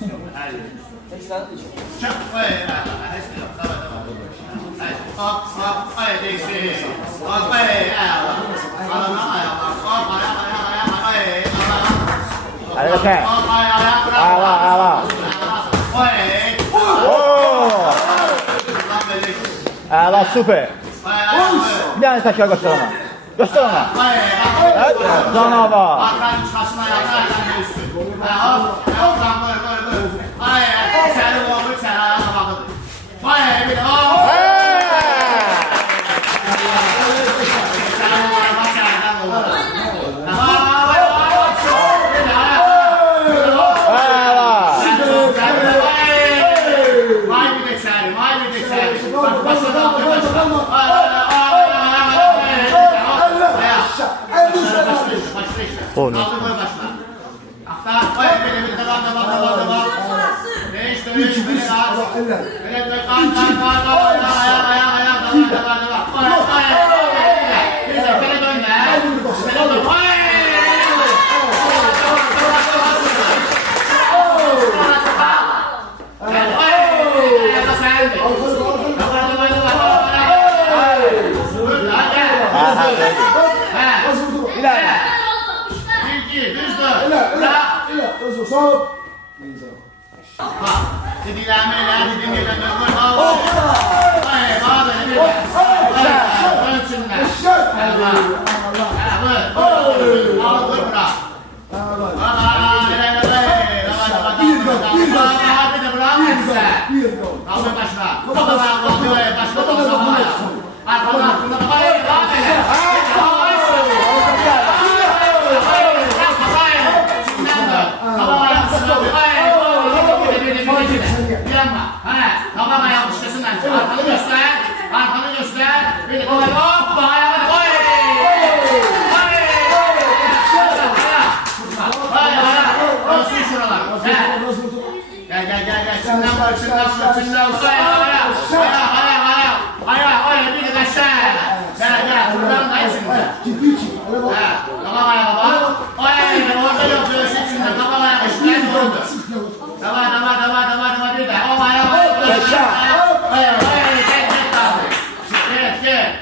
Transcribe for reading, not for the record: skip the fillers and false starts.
Çok ay ay değişti. Bak ay Hadi bakayım. Ağla. Ağla, süper. Bir tane tekrar göster ona. Göster ona. Evet, canavar. Arkanın çıxasına ayağına üstü. Buyur. Ay, səni olur, səni ayağına baxıdır. Ay, bir O ne? Dediklərimi elə, dediyim yerdən dönmür. Ay, bana böyle bir ölçünlər. Alır bura. Bir de bura mı size? Kaldır başına. Başına. Arkadan aklına bak. Tamam ayağım düşkesin ben. Arkanı göster. Bir koy. Hoppa ayağını koy. Olsun şuralar. Gel. Şimdiden vur. Ayağı. Bir de aşağı. Gel. Buradan da şimdi. Tamam ayağa bak. Orada yok. Göğsün içinde. Tamam ayağı. İşte zordu. Tamam. Bir de. Ayağı. Gel.